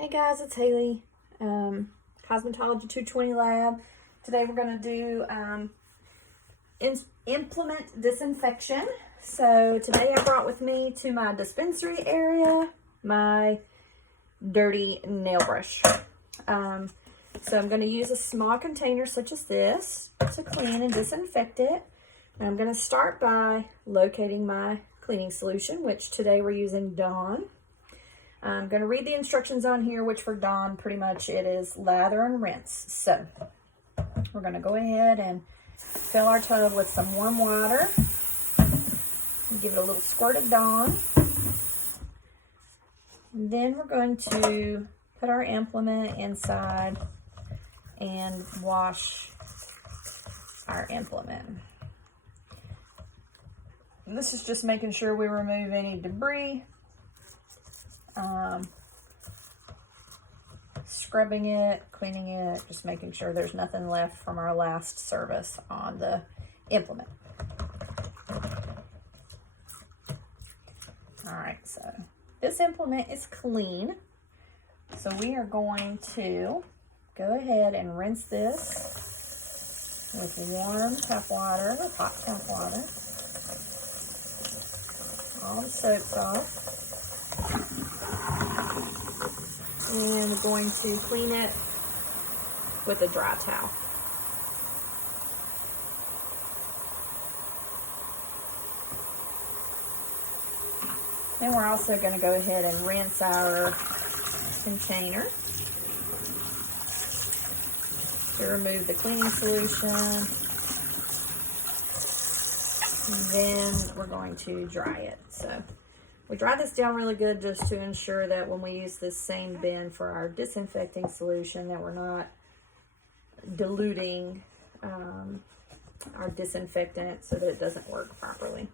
Hey guys, it's Haley, Cosmetology 220 Lab. Today we're going to do implement disinfection. So today I brought with me to my dispensary area my dirty nail brush. So I'm going to use a small container such as this to clean and disinfect it. And I'm going to start by locating my cleaning solution, which today we're using Dawn. I'm going to read the instructions on here, which for Dawn, pretty much it is lather and rinse. So we're going to go ahead and fill our tub with some warm water and give it a little squirt of Dawn. And then we're going to put our implement inside and wash our implement. And this is just making sure we remove any debris. Scrubbing it, cleaning it, just making sure there's nothing left from our last service on the implement. Alright, so this implement is clean. So we are going to go ahead and rinse this with warm tap water, with hot tap water. All the soap's off. And we're going to clean it with a dry towel. Then we're also going to go ahead and rinse our container to remove the cleaning solution. And then we're going to dry it. So we dry this down really good just to ensure that when we use this same bin for our disinfecting solution that we're not diluting our disinfectant so that it doesn't work properly.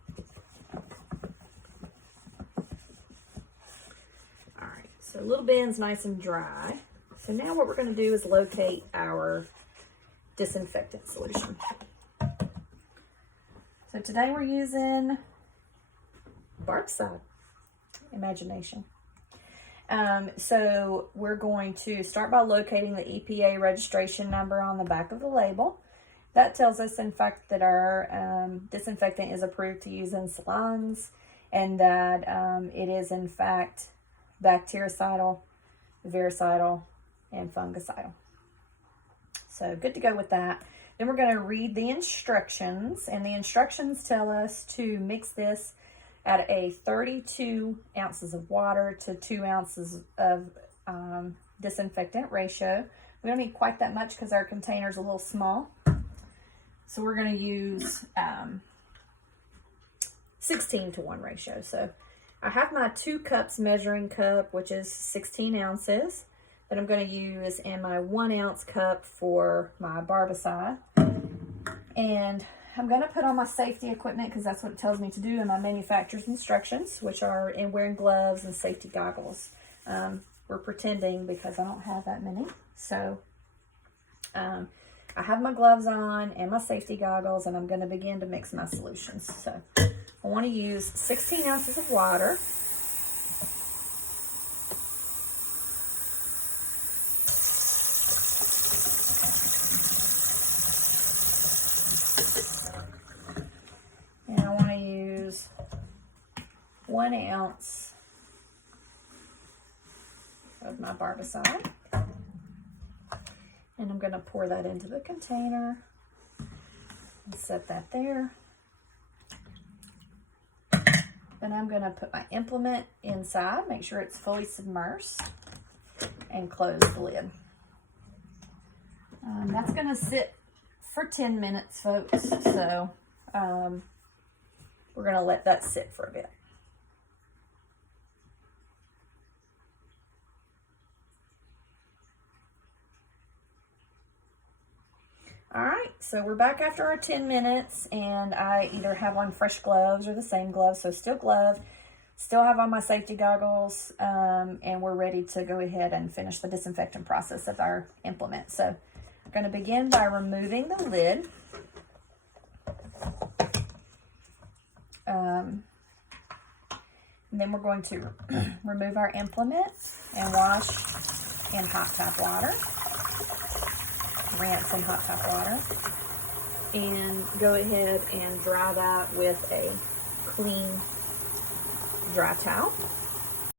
Alright, so little bin's nice and dry. So now what we're going to do is locate our disinfectant solution. So today we're using Barbicide. Imagination. So we're going to start by locating the EPA registration number on the back of the label. That tells us, in fact, that our disinfectant is approved to use in salons and that it is, in fact, bactericidal, virucidal, and fungicidal. So good to go with that. Then we're going to read the instructions, and the instructions tell us to mix this at a 32 ounces of water to 2 ounces of disinfectant ratio. We don't need quite that much because our container is a little small. So we're going to use 16:1 ratio. So I have my 2 cups measuring cup, which is 16 ounces, that I'm going to use in my 1 ounce cup for my Barbicide. And I'm going to put on my safety equipment because that's what it tells me to do in my manufacturer's instructions, which are in wearing gloves and safety goggles. We're pretending because I don't have that many. So I have my gloves on and my safety goggles, and I'm going to begin to mix my solutions. So I want to use 16 ounces of water. And I want to use 1 ounce of my Barbicide. And I'm going to pour that into the container and set that there. Then I'm going to put my implement inside, make sure it's fully submersed, and close the lid. That's going to sit for 10 minutes, folks. So we're going to let that sit for a bit. All right, so we're back after our 10 minutes, and I either have on fresh gloves or the same gloves, so still gloved, still have on my safety goggles, and we're ready to go ahead and finish the disinfectant process of our implement. So I'm going to begin by removing the lid. And then we're going to remove our implement and wash in hot tap water. Rinse in hot tap water. And go ahead and dry that with a clean dry towel.